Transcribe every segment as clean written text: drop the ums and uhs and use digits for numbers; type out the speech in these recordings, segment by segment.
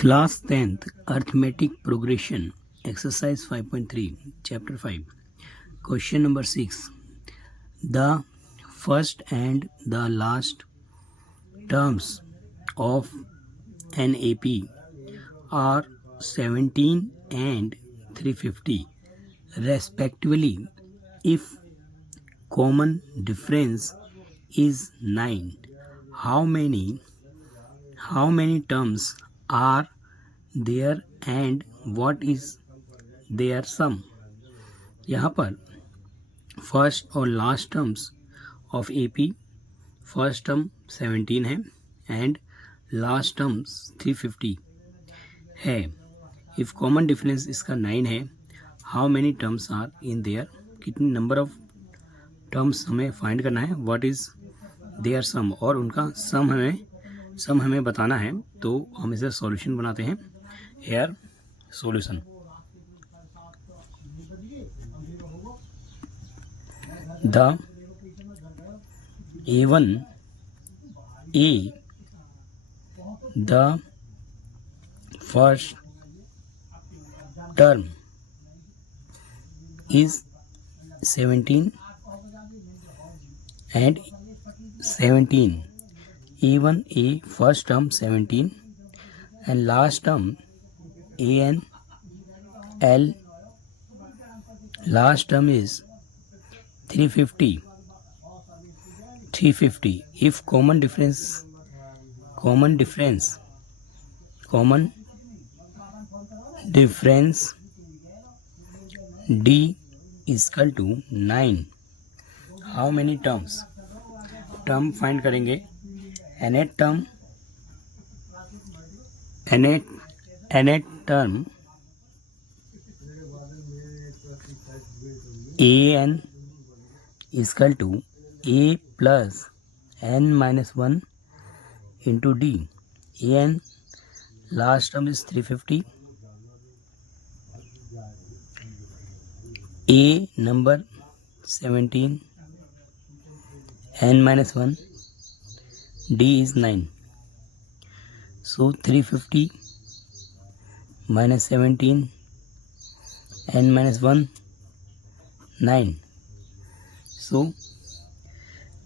Class 10th Arithmetic Progression Exercise 5.3 Chapter 5 Question number 6. The first and the last terms of an AP are 17 and 350 respectively. If common difference is 9, how many terms are there and what is their sum? यहाँ पर first और last terms of AP, first term 17 है and last terms 350 है. If common difference इसका 9 है, how many terms are in there, कितनी number of terms हमें find करना है, व्हाट इज़ देयर सम, और उनका सम हमें बताना है. तो हम इसे सॉल्यूशन बनाते हैं. Here solution. The A1 the first term is 17 and 17. A1 first term 17 and last term AN L, last term is 350. If common difference D is equal to 9, how many terms? Term find करेंगे. nth term an is equal to a plus n minus 1 into d. an last term is 350. a number 17, n minus 1, d is 9. So 350 minus 17, n minus 1, 9. So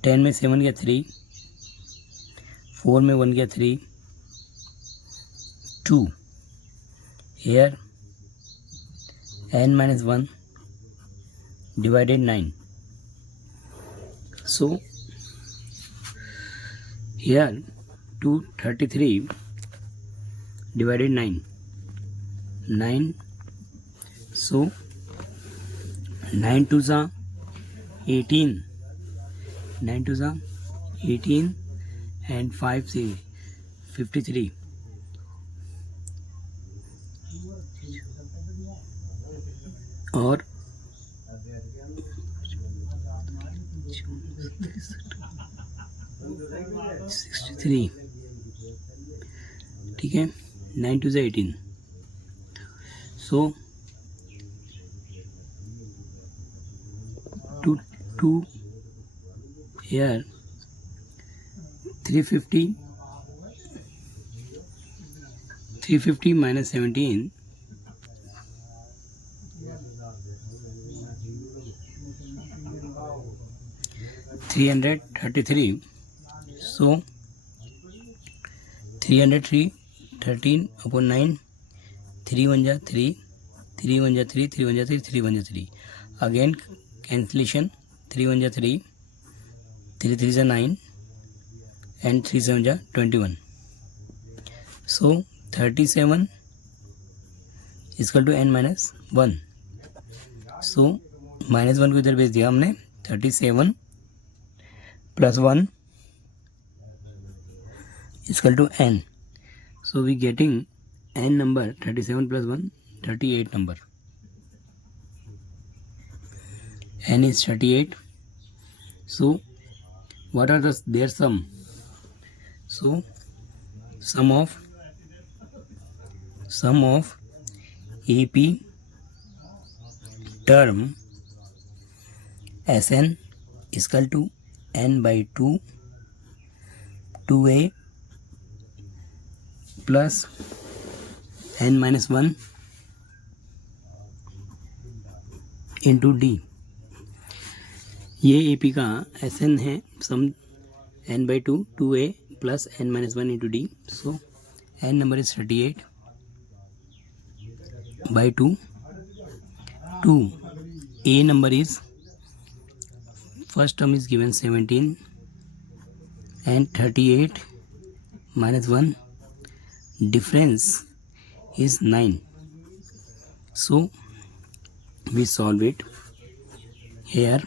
10 में 7 गया 3, 4 में 1 गया 3, 2. Here n minus 1 divided 9. So here 233 divided 9. So 9 2s are 18. 9 2s are 18 and 5 say 53. और 63. ठीक है. 9 2s are 18. So 2 here 350 minus 17 333. So 303 13 upon 9, 3 1 जा 3, 3 1 जा 3, 3 1 जा 3, 3 1 जा 3. Again cancellation, 3 1 जा 3, 3 3 जा 9 and 3 7 जा 21. So 37 is equal to n minus 1. So minus 1 को इधर भेज दिया हमने. 37 plus 1 is equal to n. So we getting n number 37 plus 1 38 number. N is 38. So what are their sum? So sum of AP term Sn is equal to n by 2 2a plus n minus 1 into D. ये A P का S N है, सम n by 2 2a plus n minus 1 into d. So n number is 38 by 2. A number is, first term is given 17 and 38 minus 1, difference is 9. So we solve it. Here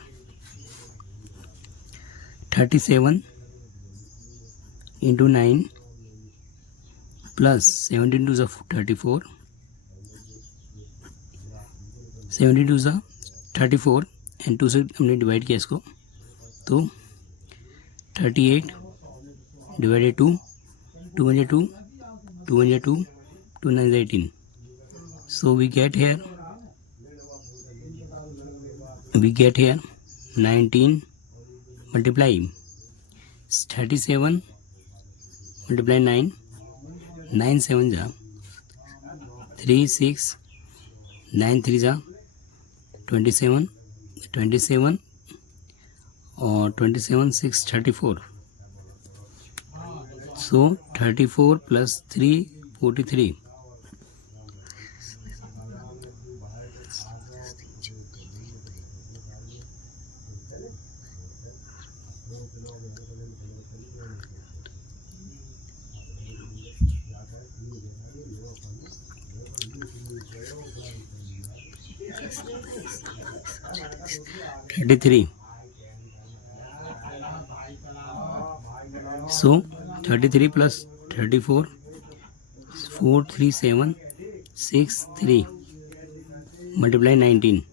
37 into 9 plus 17 to the 34, 17 to the 34 and 2 से हमने divide किया इसको, तो 38 divided 2, 2 1 2, 2 1 2, 2 9 18. So we get here 19 multiply 37 multiply 9, 9 7 जा 3 6, 9 3 जा 27, 27 और 27 6 34. So 34 plus 3 43. So 33 plus 34, 437 63 multiply 19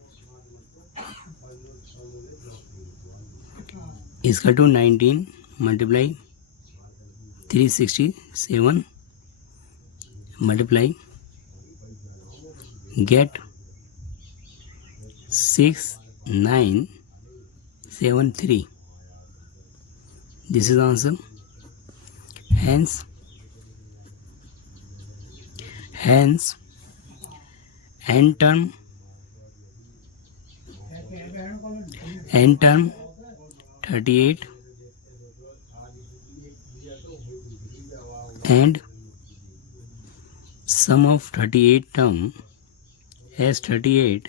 is equal to 19 multiply 367 multiply get 6973. This is the answer. Hence n term 38 and sum of 38 term as 38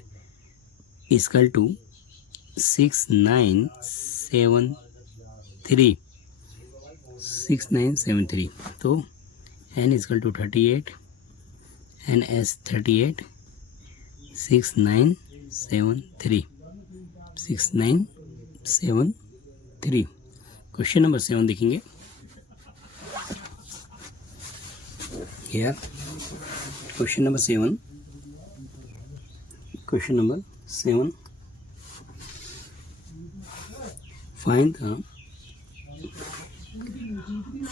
is equal to 6973. 6973. तो n is equal to 38 and s 38 6973. 6973. Question number 7 देखेंगे. Here question number 7. Question number 7.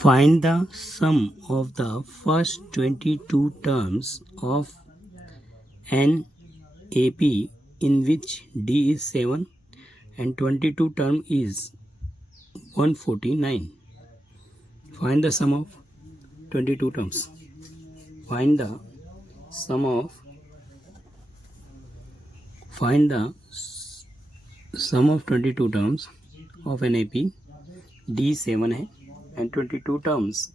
Find the sum of the first 22 terms of an AP in which D is 7 and 22 term is 149. Find the sum of 22 terms. Find the sum of 22 terms of an AP. D 7 है and 22 terms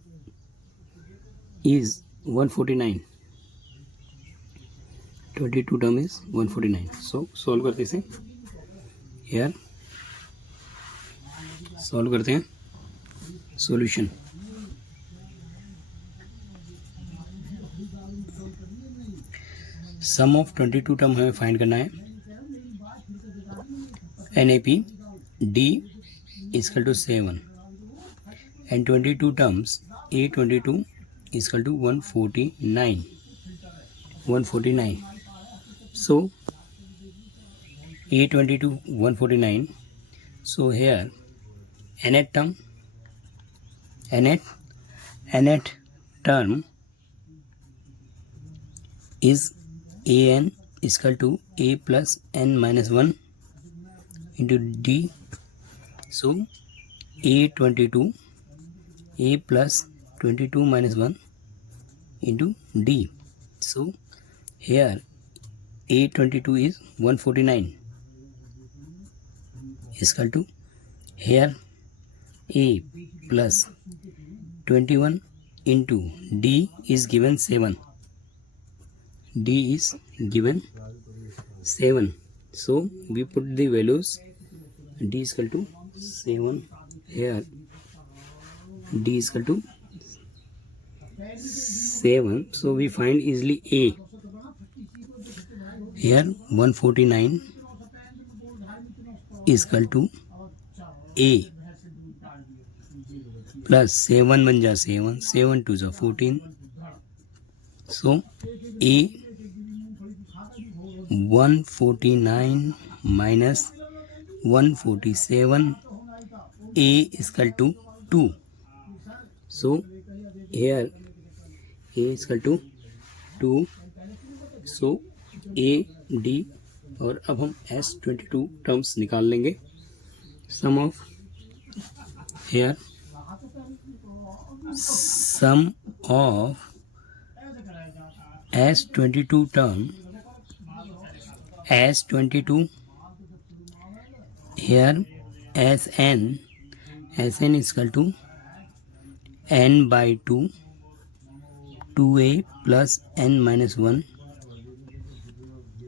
is 149. 22 term is 149. So solve करते हैं. Here solve करते हैं. Solution. Sum of 22 term हमें find करना है. NAP D is equal to 7 and 22 terms A22 is equal to 149. 149. So A22 149. So here nth term is an is equal to a plus n minus 1 into d. So A22 a plus 22 minus 1 into d. So here A22 is 149 is equal to here A plus 21 into D is given 7. D is given 7. So we put the values. D is equal to 7 here. D is equal to 7. So we find easily A. Here 149 is equal to A plus 7 बन जा 7, 7 2 जा 14. So A 149 minus 147, A is equal to 2. So here A is equal to 2. So A D और अब हम S22 terms निकाल लेंगे. सम of here sum of S22 term S22 here Sn is equal to n by 2 2a plus n minus 1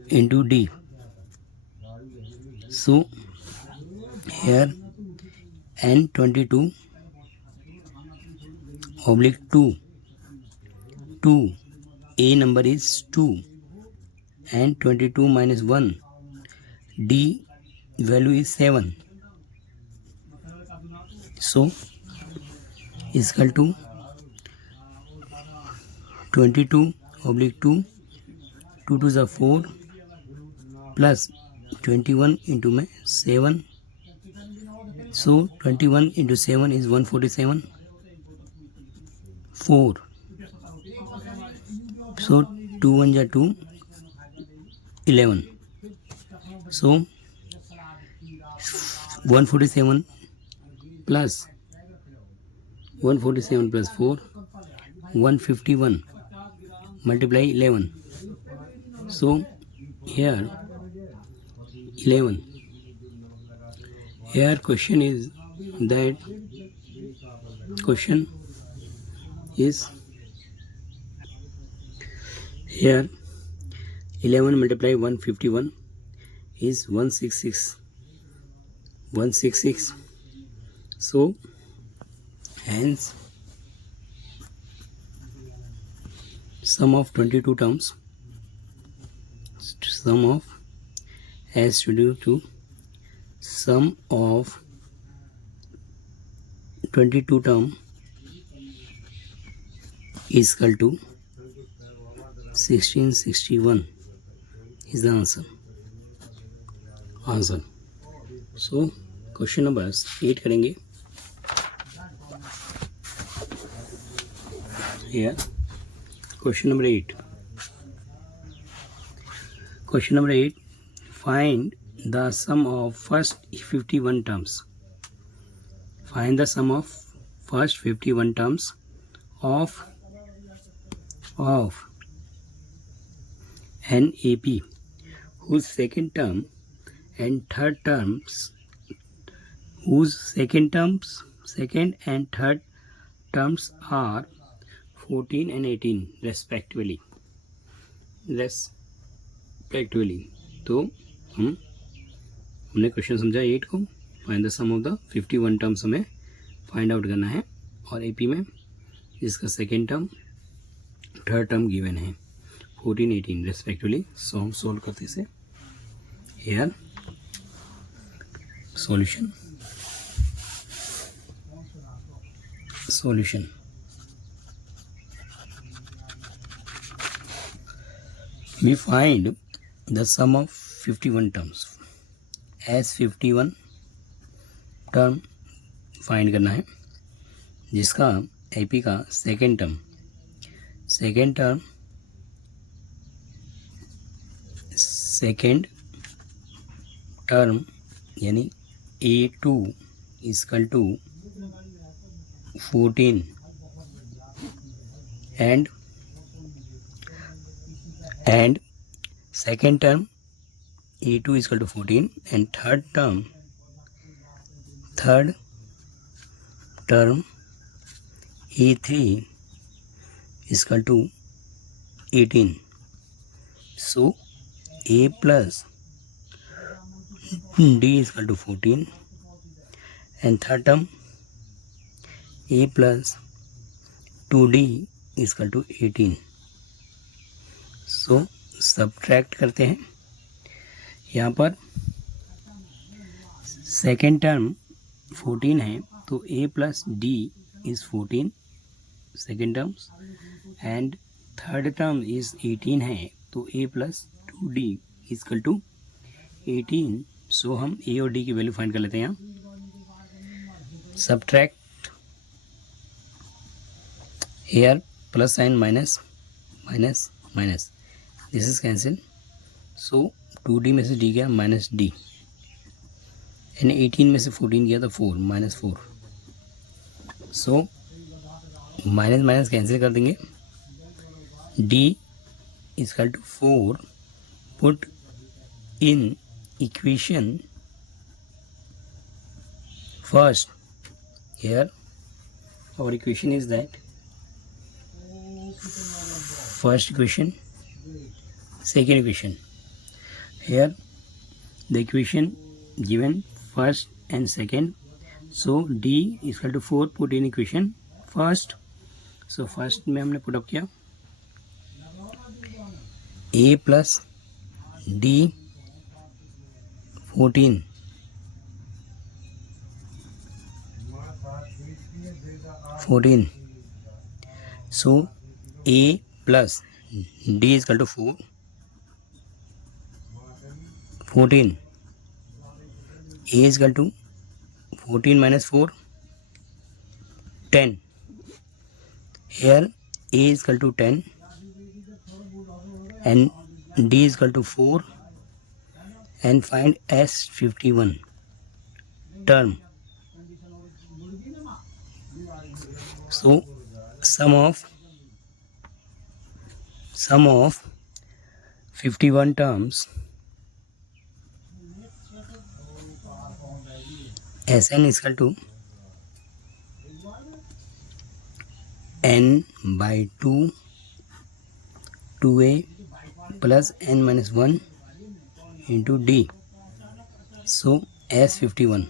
into d. So here n22 oblique 2 a number is 2 and 22 minus 1 d value is 7. So is equal to 22 oblique 2 2 to the 4 plus 21 into 7. So 21 into 7 is 147. 4. So 2 1 ja 2, 11. So 147 plus 147 plus 4, 151 multiply 11. So here 11. Here question is that question is here 11 multiply 151 is 166. So hence sum of 22 terms, sum of S22 sum of 22 term is equal to 1661 is the answer. So question number 8 करेंगे. Here question number 8. Question number 8, find the sum of first 51 terms. Find the sum of first 51 terms of an AP whose second term and third terms second and third terms are 14 and 18 respectively. तो हमने question समझा 8 को. Find the sum of the 51 terms हमें find out करना है और AP में इसका second term third term given है 14 18 रेस्पेक्टिवली. सो हम सोल्व करते से here solution we find the sum of 51 terms. as 51 term find करना है जिसका एपी का सेकेंड टर्म यानी A2 equal to 14 and and second term a2 is equal to 14 and third term a3 is equal to 18. So a plus d is equal to 14 and third term a plus 2d is equal to 18. So subtract करते हैं. यहाँ पर second term 14 है तो a plus d is 14 second terms and third term is 18 है तो a plus 2d is equal to 18. So हम a और d की वैल्यू फाइंड कर लेते हैं. यहाँ subtract here plus sign minus minus minus this is cancel. So 2d में से d गया माइनस d एंड 18 में से 14 गया तो 4 minus 4. So minus minus cancel कर देंगे. d is equal to 4 put in equation first. here our equation is that first equation second equation. Here the equation given first and second, so d is equal to 4 put in equation first. So first में हमने put up किया a plus d 14 so a plus d is equal to 4 14 a is equal to 14 minus 4 10. Here a is equal to 10 and d is equal to 4 and find S51 term. So sum of 51 terms Sn is equal to n by 2 2a plus n minus 1 into d. So S51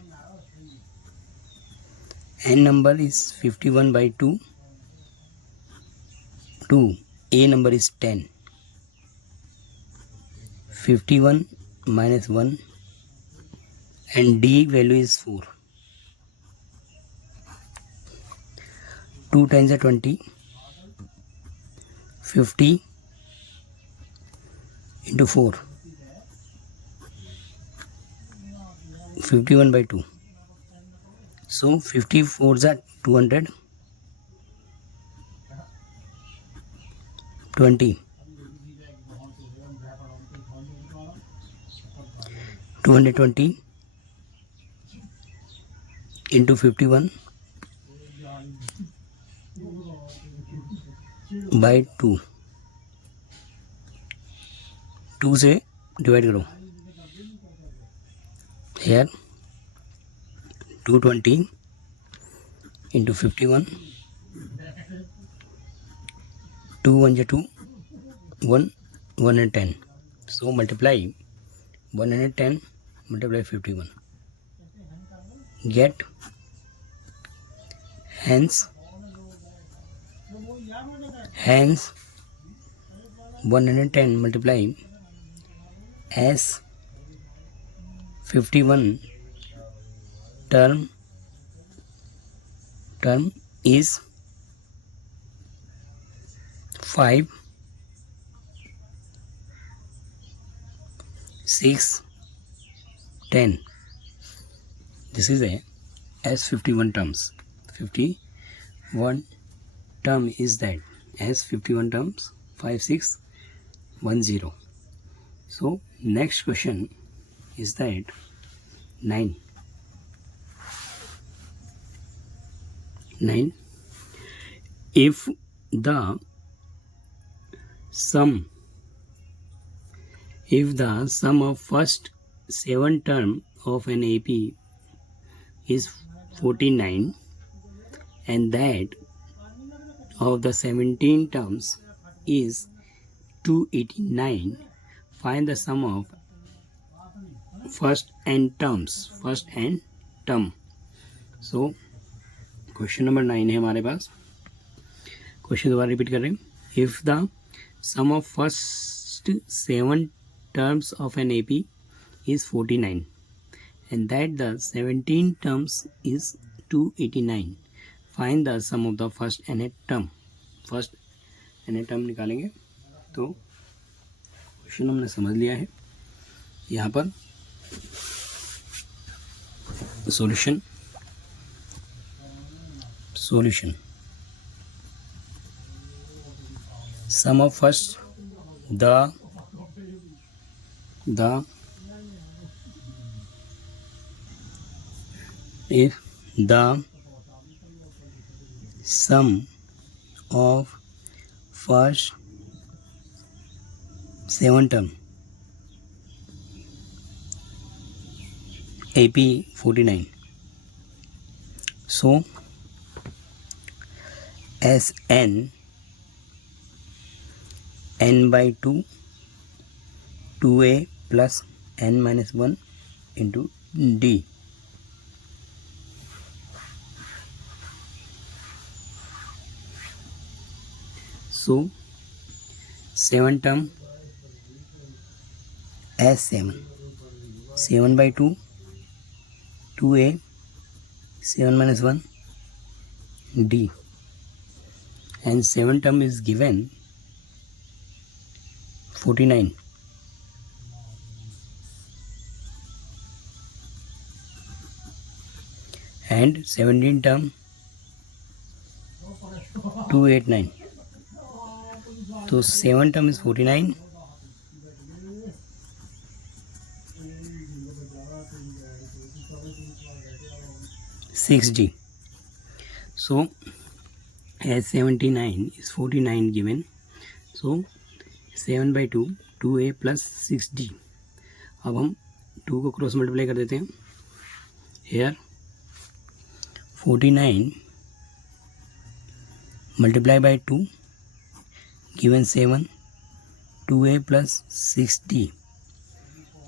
n number is 51 by 2 a number is 10 51 minus 1 and d value is 4. 2 times 20 50 into 4 51 by 2. So 54 is 200 20 220 into 51 by 2 2 से divide करो. here 220 into 51 2 1 is 2 1 110. So multiply 110 multiply 51 get hence 110 multiply as 51 term is 5 6 10. This is a S51 terms. 51 term is that S51 terms 5610. So next question is that 9. If the sum If the sum of first 7 term of an AP is 49 and that of the 17 terms is 289, find the sum of first and term. So question number 9 है हमारे पास. Question दोबारा repeat कर रहे हैं. If the sum of first 7 terms of an AP is 49 and that the 17 terms is 289, find the sum of the first nth term. First nth term निकालेंगे. तो question हमने समझ लिया है. यहाँ पर solution sum of first the if the sum of first 7 term AP 49, so Sn n by 2 2a plus n minus 1 into d. So 7 term S7 7 by 2 2a 7 minus 1 d, and 7 term is given 49. And 17 term 289. So 7 term is 49. $6D. So as 79 is 49 given. So 7 by 2 2a plus 6D. अब हम 2 को cross multiply कर देते हैं. Here 49 multiply by 2 given 7 2a plus 6d.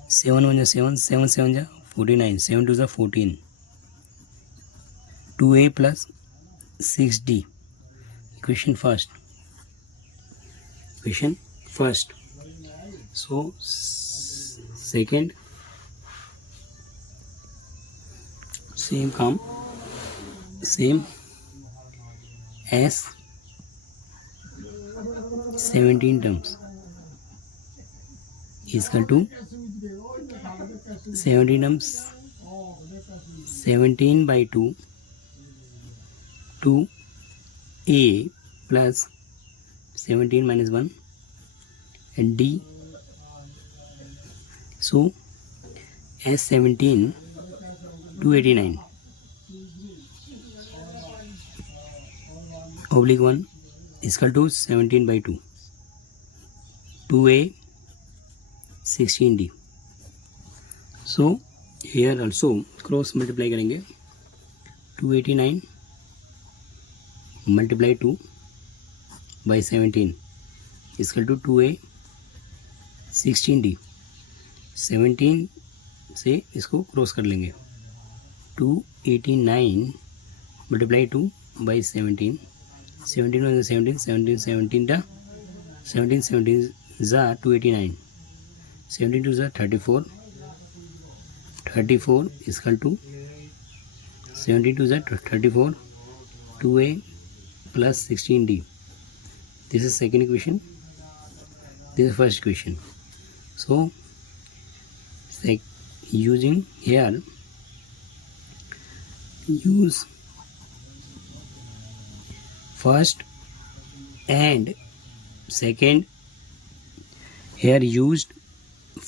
7 1 7 7 7 49 7 2 14 2a plus 6d. Equation first. So second same as 17 terms is equal to 17 terms 17 by 2 2a plus 17 minus 1 and d. So S17 289 oblique 1 is equal to 17 by 2 2a 16d. So here also cross multiply करेंगे. 289 multiply 2 by 17 is equal to 2a 16d. 17 से इसको cross कर लेंगे. 289 multiply 2 by 17 17 1 17 17 17 दा 17 17 जा 289 17 2 जा 34 34 is equal to 17 2 जा 34 2a plus 16d. This is second equation. This is first equation. So using here use first and second. Here used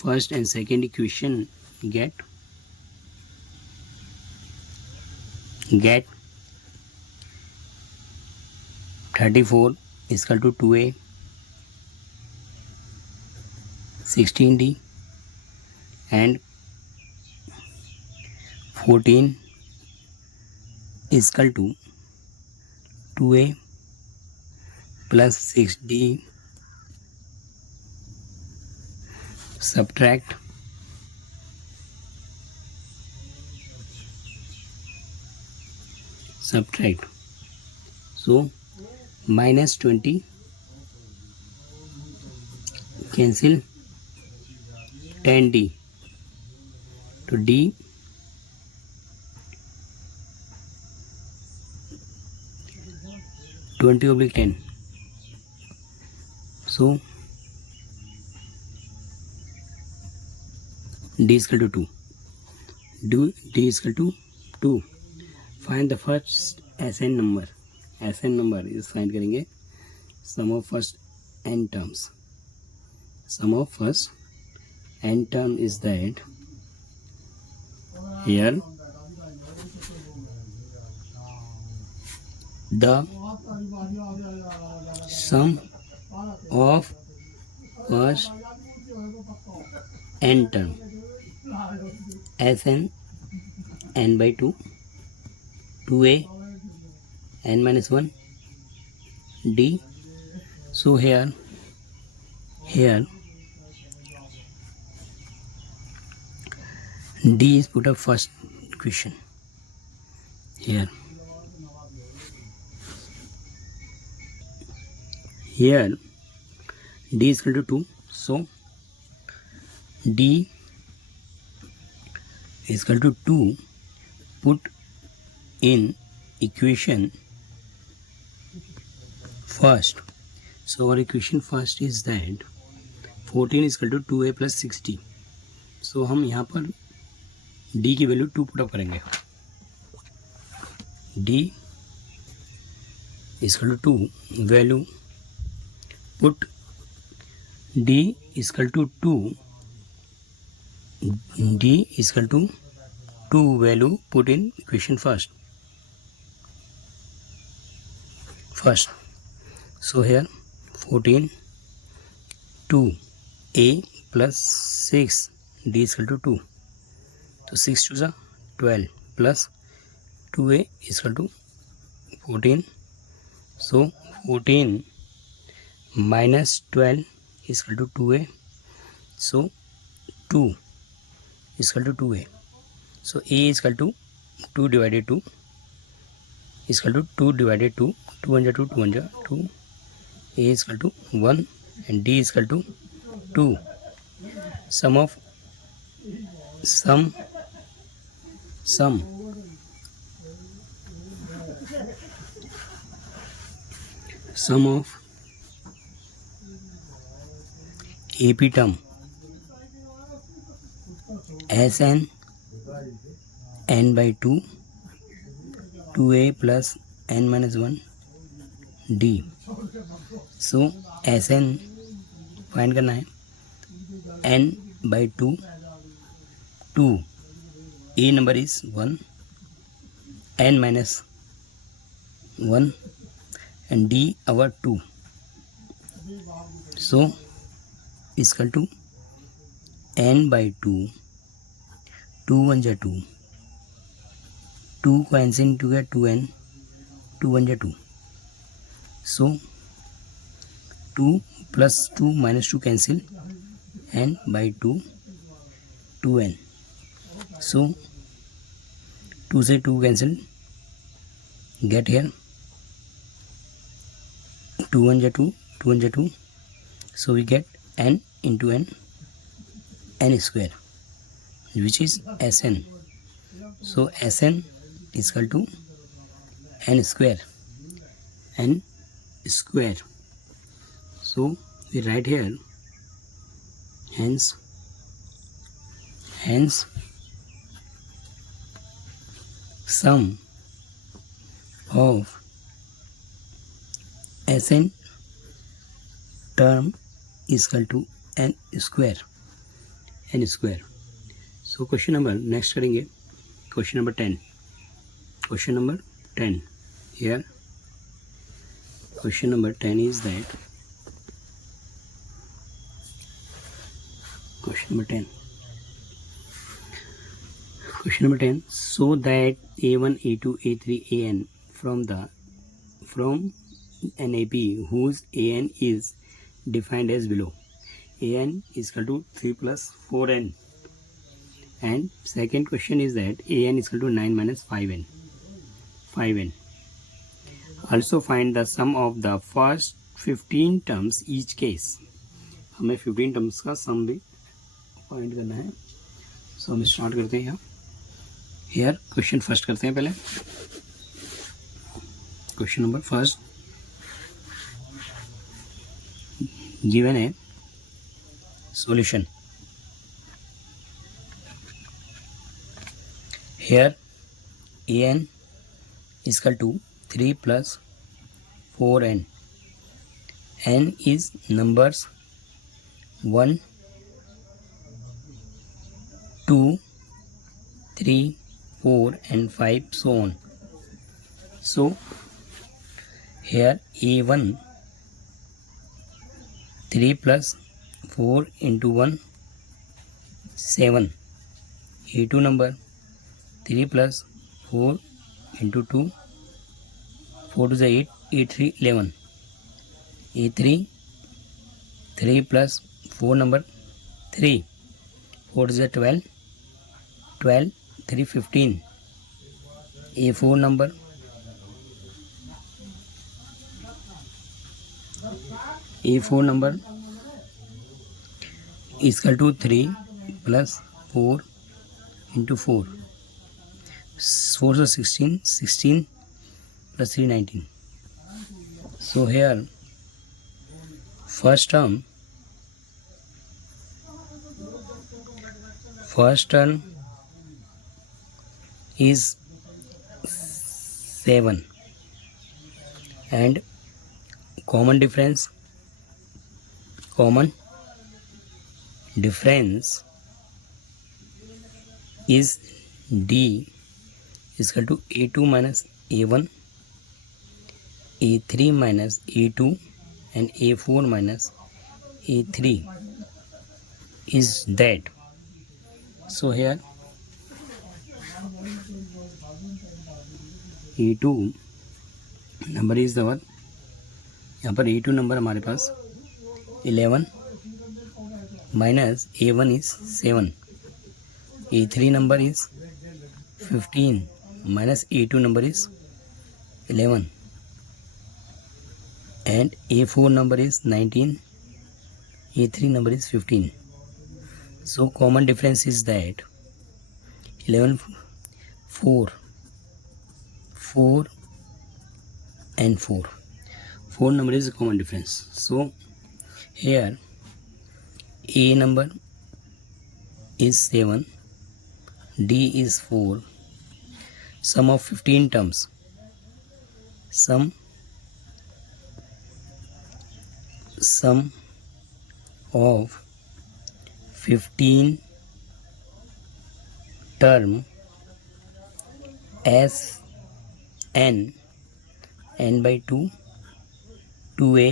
first and second equation get 34 is equal to 2a 16d and 14 is equal to 2a plus 6d subtract so minus 20 cancel 10d to d 20/10 so d is equal to 2 d is equal to 2 find the first SN number is find करेंगे sum of first n terms is that here the sum of first n term Sn n by 2 2a n minus 1 d so here d is put up first equation here d is equal to 2 so d is equal to 2 put in equation first so our equation first is that 14 is equal to 2a plus 6d so हम यहाँ पर d की value 2 put up करेंगे d is equal to 2 value put d is equal to 2 d is equal to 2 value put in equation first so here 14 2a plus 6 d is equal to 2 so 6 2 is 12 plus 2a is equal to 14 so 14 minus 12 is equal to 2a so 2 is equal to 2a so a is equal to 2 divided 2 is equal to 2 divided 2 2 1 2 2 1 2 a is equal to 1 and d is equal to 2 sum of AP term Sn n by 2 2a plus n minus 1 d so Sn find करना है n by 2 a number is 1 n minus 1 and d our 2 so is equal to n by 2 2 1 जा 2 2 को n से into गया 2n 2 1 जा 2 so 2 plus 2 minus 2 cancel n by 2 2n so 2 से 2 cancel get here 2 1 जा 2 2 1 जा 2 so we get n into n square which is Sn so Sn is equal to n square so we write here hence sum of Sn term is equal to n square so question number next करेंगे question number 10 here question number 10 is that question number 10 Question number 10. So that A1, A2, A3, AN from an AP whose AN is defined as below. AN is equal to 3 plus 4N. And second question is that AN is equal to 9 minus 5N. 5N. Also find the sum of the first 15 terms each case. हमें 15 terms का सम भी find करना है. सो हम start करते हैं यहाँ. Here question first करते हैं पहले. क्वेश्चन नंबर फर्स्ट गिवन है solution. Here an is equal to 3 plus 4n. n is numbers 1, 2, 3, 4 and 5, so on. So here A1 3 plus 4 into 1 7. A2 number 3 plus 4 into 2 4 to the 8, 8 3 11. A3 3 plus 4 number 3 4 to the 12, 12 3 15. A4 number is equal to 3 plus 4 into 4. 4 is 16, 16 plus 3 19. So here first term is 7 and common difference is D is equal to A2 minus A1, A3 minus A2 and A4 minus A3 is that. So here A2 number is the one. यहाँ पर A2 number हमारे पास 11 minus A1 is 7. A3 number is 15 minus A2 number is 11 and A4 number is 19, A3 number is 15. So common difference is that 11 4 and 4 number is a common difference. So here A number is 7, D is 4. Sum of 15 terms. Sum of 15 term as n by 2 2a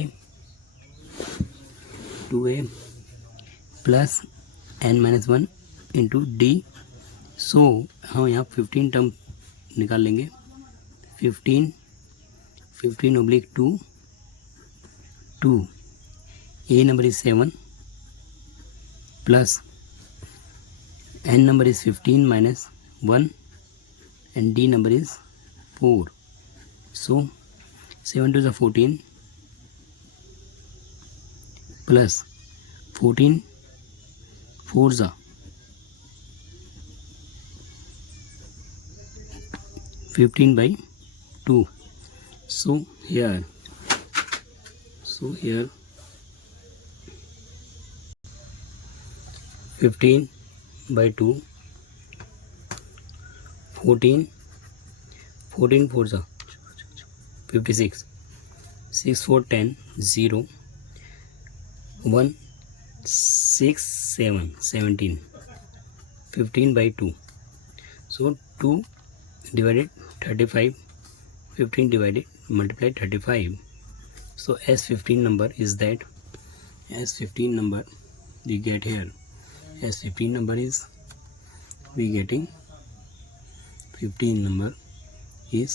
plus n minus 1 into d. So हम यहाँ 15 term निकाल लेंगे. 15 oblique 2 A number is 7 plus n number is 15 minus 1 and d number is 4. So 7 to the 14 plus 14 4 the 15 by 2. So here 15 by 2 14 4 the 56 6 4 10 0 1 6 7 17 15 by 2. So 2 divided 35, 15 divided multiplied 35. So S15 number is that. S15 number we get here. S15 number is we getting 15 number is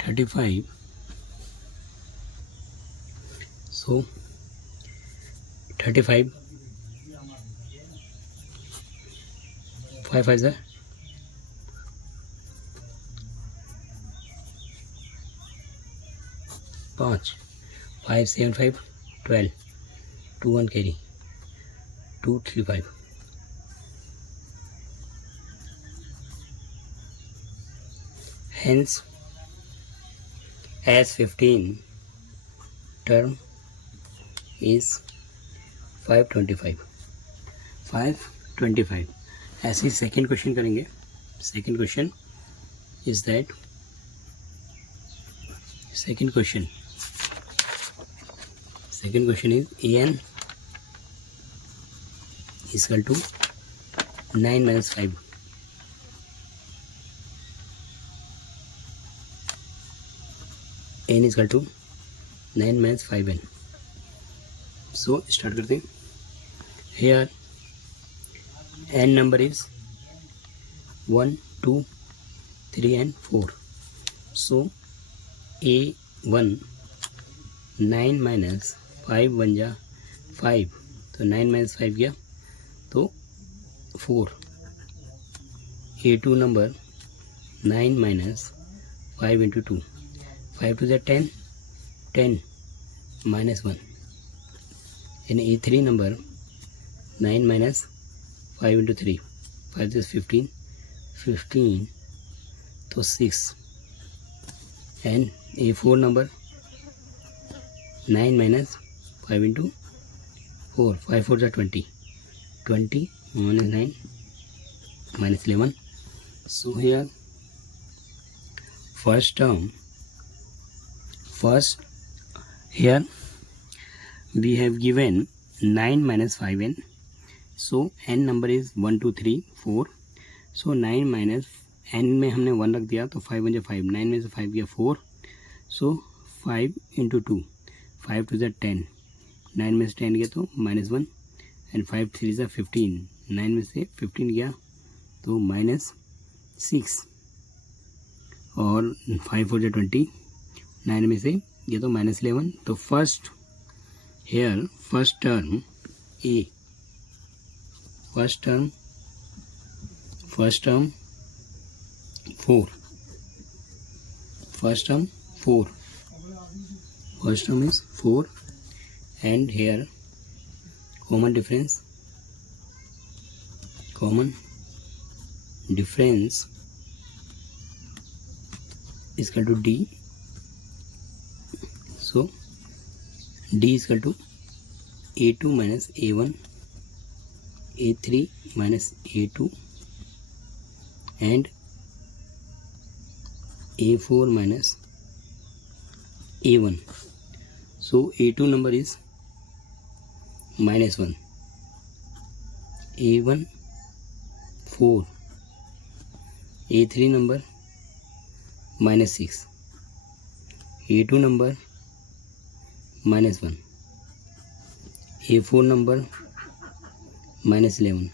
35. So 35 5 5 है 5 5 7 5 12 2 1 carry 2 3 5. Hence as 15 term is 525. 525. ऐसे ही second question करेंगे. Second question is that second question is an is equal to 9 minus 5. n is equal to 9 minus 5n. So start करते हैं. Here n number is 1 2 3 and 4. So A1 9 minus 5 1 जा 5, तो 9 minus 5 गया तो 4. A2 number 9 minus 5 into 2, 5 to the 10 10 minus 1. And A3 number 9 minus 5 into 3, 5 to the 15 15 तो 6. And A4 number 9 minus 5 into 4, 5 4 are 20, 20 minus 9 minus 11. So here here we have given 9 minus 5n. So n number is 1 2 3 4. So 9 minus n में हमने 1 रख दिया तो 5 1 5, 9 में से 5 गया 4. सो 5 into 2, 5 to the 10, 9 में से 10 गया तो -1 एंड 5 3 is 15, 9 में से 15 गया तो -6 और 5 4 20, 9 में से गया तो -11. तो first term A, first term 4, first term 4, first term is 4, and here common difference is equal to D. So D is equal to A2 minus A1, A3 minus A2 and A4 minus A1. So A2 number is -1, A1 4, A3 number -6, A2 number -1, A4 number -11,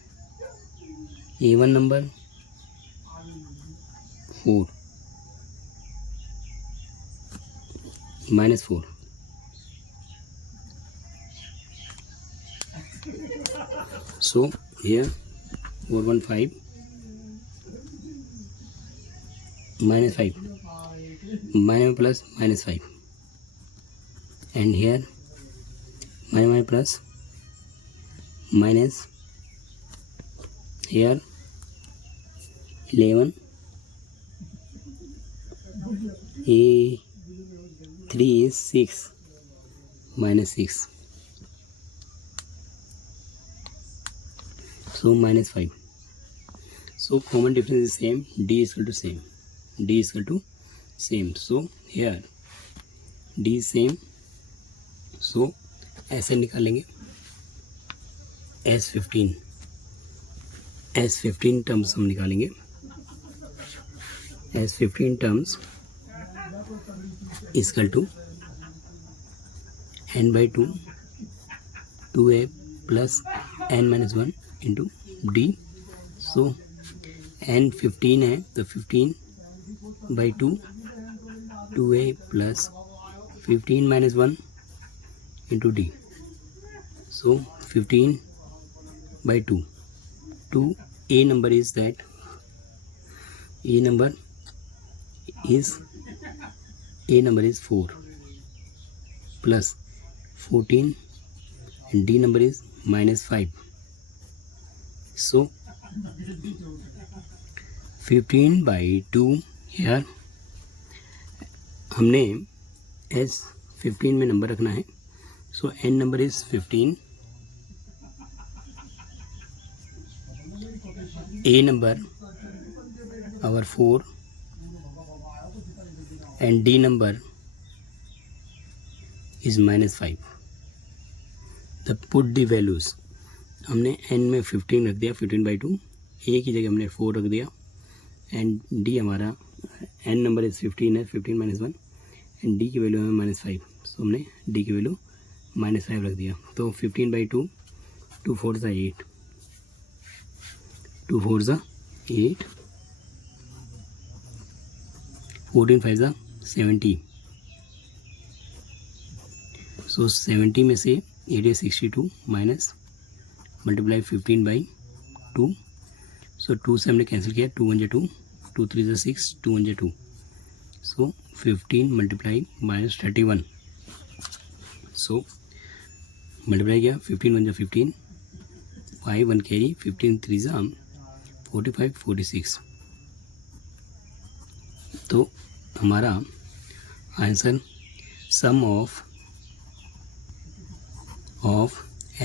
A1 number 4, -4. So here 415 -5, minus plus -5, and here minus plus minus, here 11, A3 is 6, -6, so -5. So common difference is same, D is equal to same, D is equal to same. So here D is same, so ऐसे निकालेंगे S15 terms हम निकालेंगे. S15 terms is equal to n by 2 2a plus n minus 1 into D. So n 15 है तो 15/2 2a plus 15 minus 1 into d. So 15/2. 2a number is that a number is 4 plus 14 and d number is -5. So 15/2 here हमने s 15 में number रखना है. So n number is 15. A number our 4 and d number is -5. The put the values. हमने n में 15 रख दिया 15/2. ए की जगह हमने 4 रख दिया एंड डी हमारा n नंबर इज 15 है 15 - 1 एंड डी की वैल्यू है -5. सो हमने डी की वैल्यू -5 रख दिया. तो 15/2 2 4 ज़ा 8 2 4 ज़ा 8 14 5 ज़ा 70. सो 70 में से 8 is 62 माइनस मल्टीप्लाई 15/2. सो 2 से हमने कैंसिल किया 2 1 2 2 3 6 2 1 2. सो 15 मल्टीप्लाई -31. सो मल्टीप्लाई किया 15 1 15 5 1 कैरी 15 3 45 46. तो हमारा answer sum of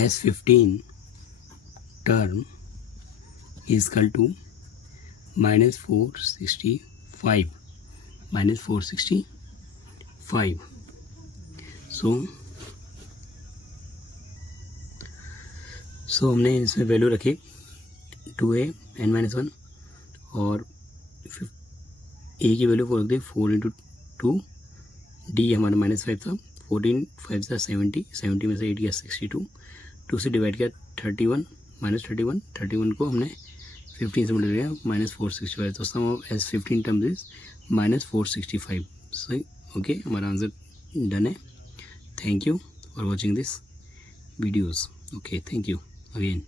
S15 term is equal to -465. So हमने इसमें वैल्यू रखी 2a n-1 और ए की वैल्यू 4 रख दी 4 × 2. डी हमारा -5 था 14 5 ज़ा 70 70 में से 8 गया 62. 2 से डिवाइड किया 31 -31 को हमने 15 से मल्टीप्लाई किया -465. तो सम ऑफ S15 टर्म्स इज -465. सही ओके हमारा आंसर डन है. Thank you for watching this videos. Okay thank you again.